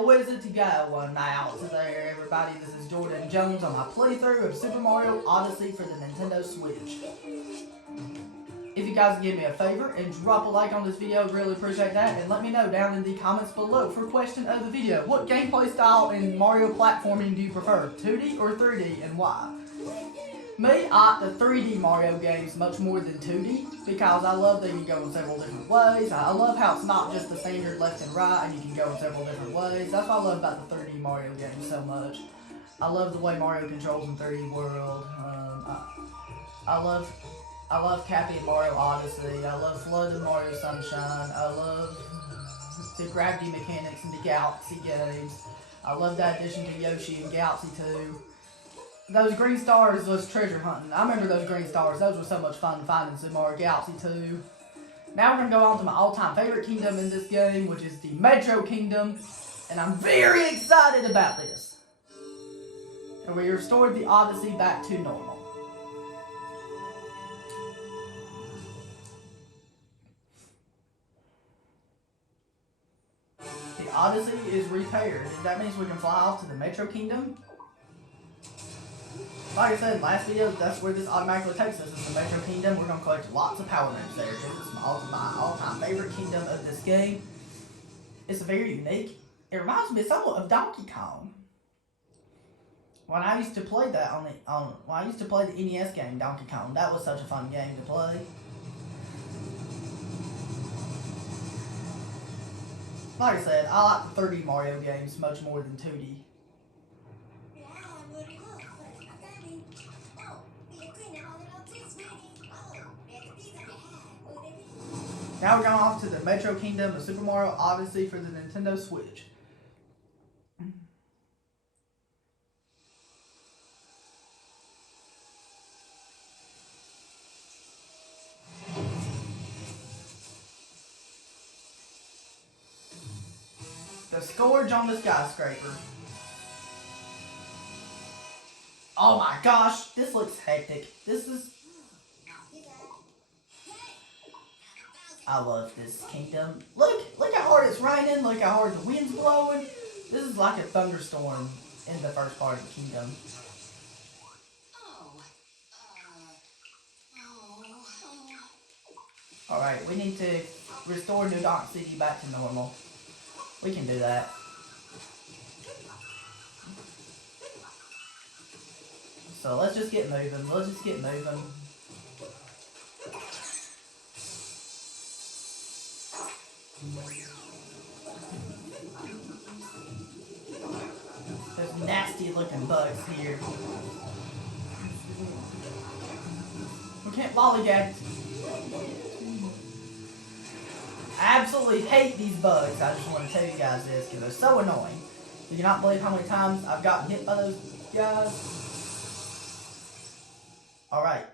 Well, where's it to go now? So there, everybody, this is Jordan Jones on my playthrough of Super Mario Odyssey for the Nintendo Switch. If you guys give me a favor and drop a like on this video, I'd really appreciate that. And let me know down in the comments below for question of the video. What gameplay style in Mario platforming do you prefer? 2D or 3D, and why? Me, I like the 3D Mario games much more than 2D because I love that you can go in several different ways. I love how it's not just the standard left and right and you can go in several different ways. That's what I love about the 3D Mario games so much. I love the way Mario controls in 3D World. I love Cappy and Mario Odyssey. I love Flood and Mario Sunshine. I love the gravity mechanics in the Galaxy games. I love that addition to Yoshi and Galaxy 2. Those green stars was treasure hunting. I remember those green stars. Those were so much fun finding Super Mario Galaxy 2. Now we're going to go on to my all-time favorite kingdom in this game, which is the Metro Kingdom. And I'm very excited about this. And we restored the Odyssey back to normal. The Odyssey is repaired. That means we can fly off to the Metro Kingdom. Like I said in the last video, that's where this automatically takes us, is the Metro Kingdom. We're going to collect lots of power moves there. This is my all-time favorite kingdom of this game. It's very unique. It reminds me somewhat of Donkey Kong. When I used to play that when I used to play the NES game Donkey Kong, that was such a fun game to play. Like I said, I like the 3D Mario games much more than 2D. Now we're going off to the Metro Kingdom of Super Mario Odyssey for the Nintendo Switch. The Scourge on the Skyscraper. Oh my gosh, this looks hectic. I love this kingdom. Look how hard it's raining, look how hard the wind's blowing. This is like a thunderstorm in the first part of the kingdom. Alright, we need to restore New Donk City back to normal. We can do that. So let's just get moving. There's nasty looking bugs here. We can't lollygag. I absolutely hate these bugs. I just want to tell you guys this because they're so annoying. You cannot believe how many times I've gotten hit by those guys. Alright.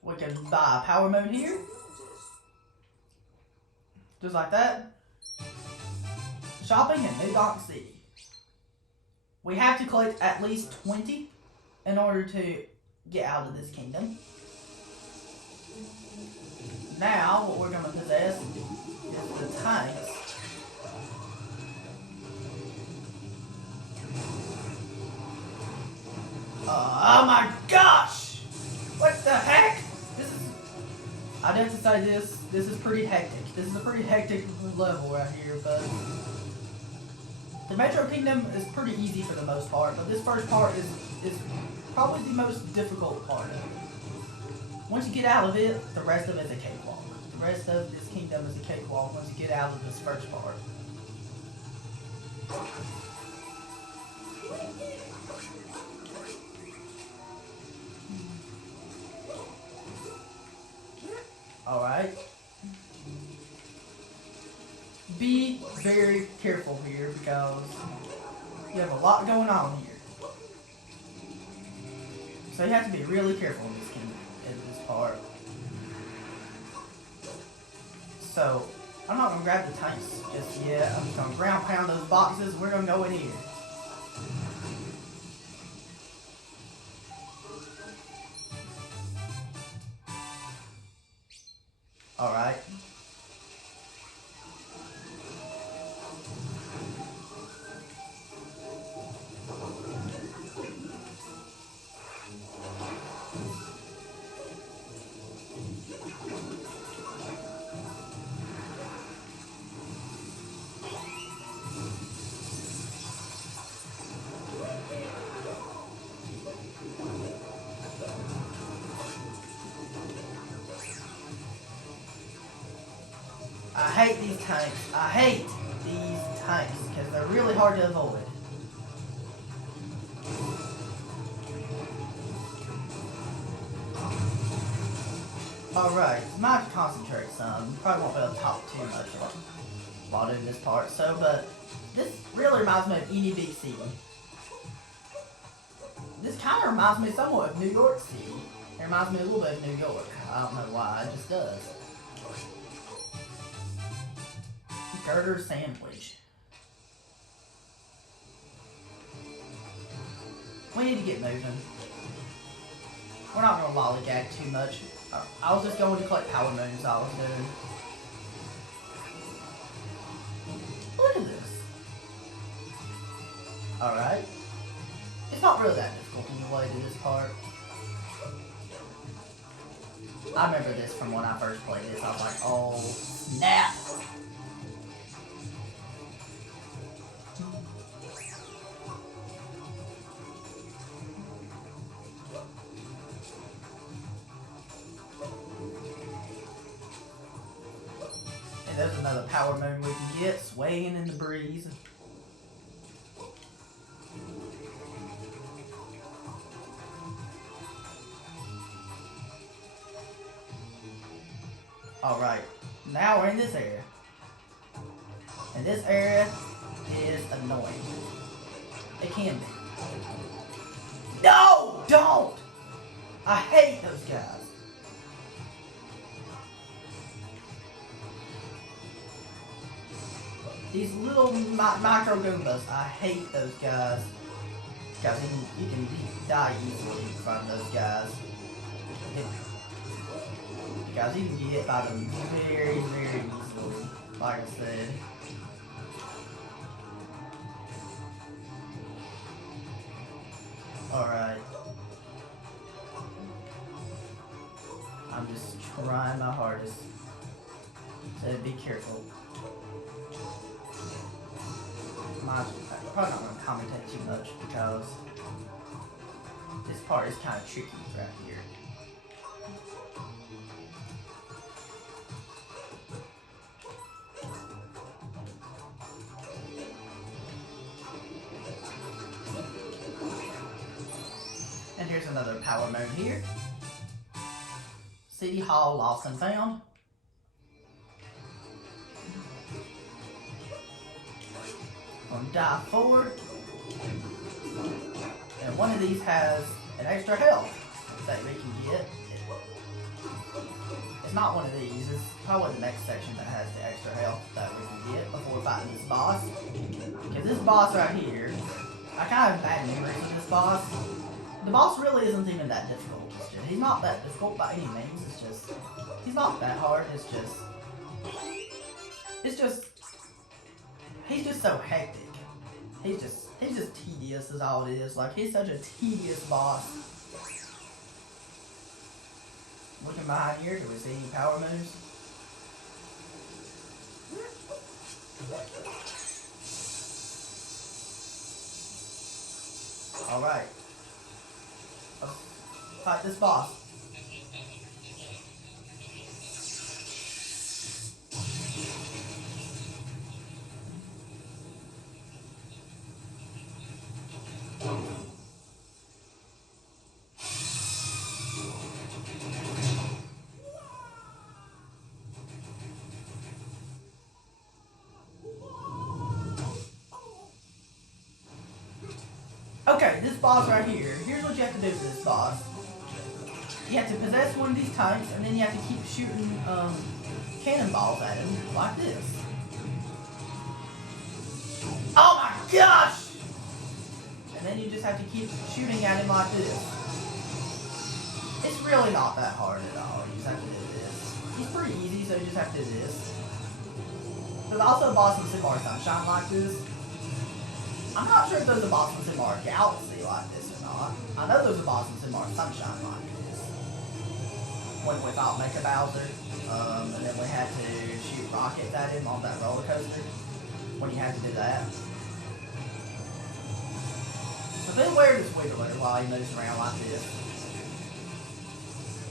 We can buy a power moon here. Just like that. Shopping in New Donk City. We have to collect at least 20 in order to get out of this kingdom. Now, what we're going to possess is the tanks. Oh my gosh! What the heck? I'd have to say this is pretty hectic. This is a pretty hectic level right here, but the Metro Kingdom is pretty easy for the most part, but this first part is probably the most difficult part of it. Once you get out of it, the rest of it is a cakewalk. The rest of this kingdom is a cakewalk once you get out of this first part. Alright. Be very careful here because you have a lot going on here. So you have to be really careful in this part. So I'm not gonna grab the tanks just yet. I'm just gonna ground pound those boxes. We're gonna go in here. Alright. I hate these tanks. I hate these tanks because they're really hard to avoid. Alright, might have to concentrate some. Probably won't be able to talk too much while doing this part. So, but this really reminds me of any big city. This kind of reminds me somewhat of New York City. It reminds me a little bit of New York. I don't know why, it just does. Girder sandwich. We need to get moving. We're not going to lollygag too much. I was just going to collect power moons I was doing. Look at this. Alright. It's not really that difficult in the way to do this part. I remember this from when I first played this. I was like, oh, snap. And there's another power moon we can get, swaying in the breeze. Alright, now we're in this area. And this area is annoying. It can be. No! Don't! I hate those guys. These little micro goombas, I hate those guys. Because you can die easily from those guys. Guys, you can get by them very, very easily, like I said. Alright. I'm just trying my hardest to be careful. I'm probably not going to commentate too much because this part is kind of tricky right here. And here's another power moon here. City Hall lost and found. On die forward. And one of these has an extra health that we can get. It's not one of these, it's probably the next section that has the extra health that we can get before fighting this boss. Because this boss right here, I kind of have bad memories of this boss. The boss really isn't even that difficult. He's not that difficult by any means. It's just, he's not that hard. It's just, he's just so hectic. He's just tedious is all it is. Like, he's such a tedious boss. Looking behind here, do we see any power moves? Alright. Let's fight this boss. Okay, this boss right here, here's what you have to do for this boss. You have to possess one of these tanks, and then you have to keep shooting cannonballs at him, like this. Oh my gosh! And then you just have to keep shooting at him like this. It's really not that hard at all, you just have to do this. He's pretty easy, so you just have to do this. There's also a boss in Cigar Sunshine like this. I'm not sure if there's a boss in Cigar Galaxy like this or not. I know there's a boss in Cigar Sunshine like this. When we fought Mecha Bowser, and then we had to shoot rockets at him on that roller coaster. When you had to do that. So beware this wiggler while he moves around like this.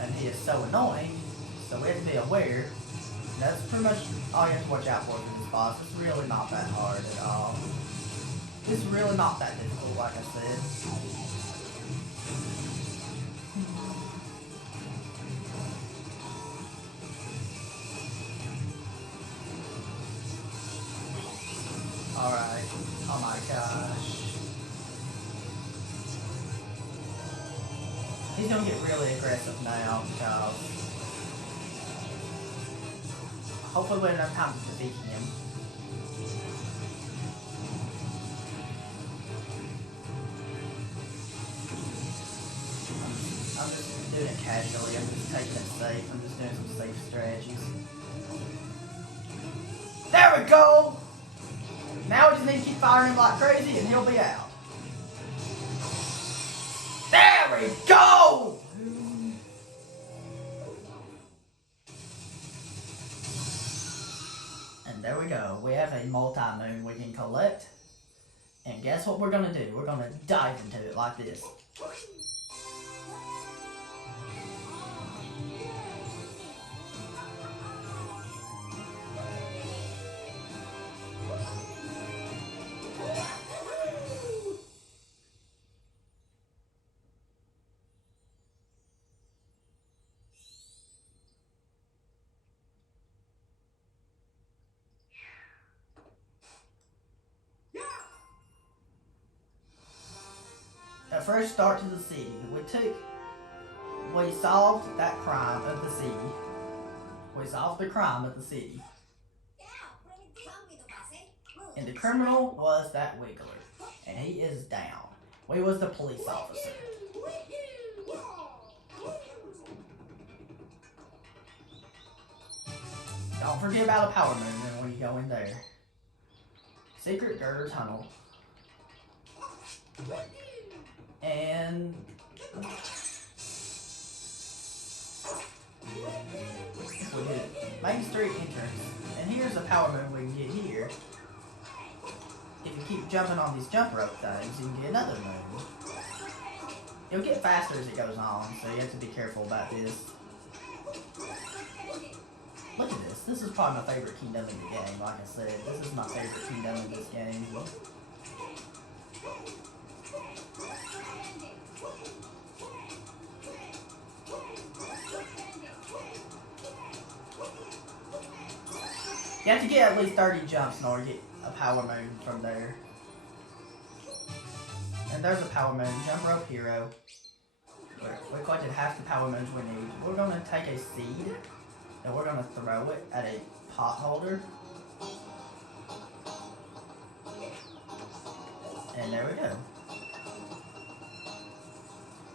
And he is so annoying, so we have to be aware That's pretty much all you have to watch out for this boss. It's really not that hard at all. It's really not that difficult, like I said. Alright. Oh my gosh. He's gonna get really aggressive now because hopefully we have enough time to defeat him. I'm just doing it casually. I'm just taking it safe. I'm just doing some safe strategies. There we go! Now we just need to keep firing him like crazy and he'll be out. There we go! And there we go. We have a multi-moon we can collect. And guess what we're gonna do? We're gonna dive into it like this. A fresh start to the city. We solved that crime of the city. We solved the crime of the city. And the criminal was that Wiggler. And he is down. We was the police officer. Don't forget about a power movement when you go in there. Secret girder tunnel. And we hit Main Street entrance. And here's a power move we can get here. If you keep jumping on these jump rope things, you can get another move. It'll get faster as it goes on, so you have to be careful about this. Look at this. This is probably my favorite kingdom in the game, like I said. This is my favorite kingdom in this game. You have to get at least 30 jumps in order to get a power moon from there. And there's a power moon, jump rope hero. We collected half the power moons we need. We're going to take a seed and we're going to throw it at a pot holder. And there we go.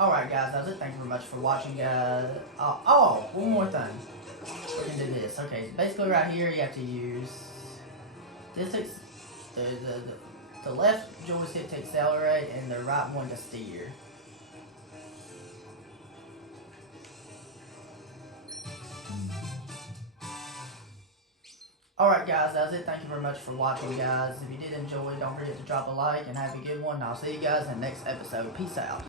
Alright guys, that's it. Thank you very much for watching guys. Oh, one more thing. We can do this. Okay, so basically right here you have to use this the left joystick to accelerate and the right one to steer. Alright guys, that's it. Thank you very much for watching guys. If you did enjoy, don't forget to drop a like and have a good one. I'll see you guys in the next episode. Peace out.